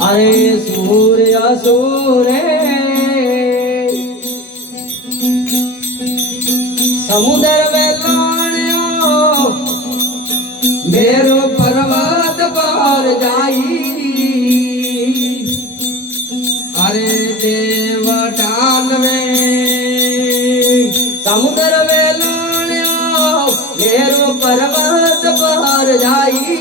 अरे सूर्य सूरे समुद्र वेलाण्यो मेरो पर्वत पर जाई अरे देवटान में समुद्र वेलाण्यो मेरो पर्वत पर जाई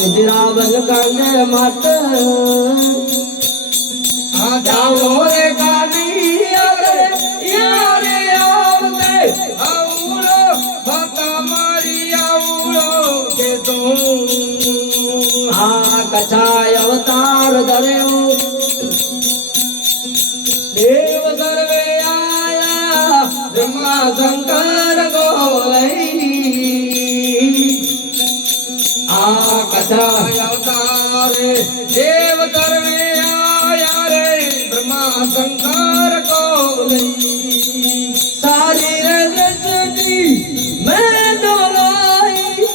विद्रावन करने मत जाओ रे गानी अरे यारे आवते आवड़ो बता मारी आवड़ो के तो कछाय अवतार धर्यो देव सर्वे आया ब्रह्मा शंकर गोलई कछाय अवतार देव सर्वे आया रे ब्रह्मा शंकर को सारी सृष्टि मैं डोलाई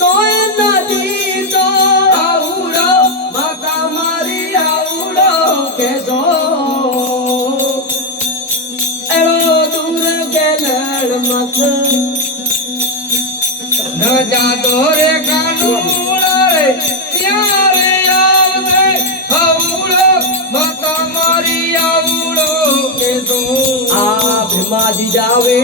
तो नदी तो आवड़ो माता मारी आवड़ो के सो एरो दूर के लड़ मत न जा दो रे कानूड़ा रे यारे आवते आवड़ो माता मारी आवड़ो के दो भीमा जी जावे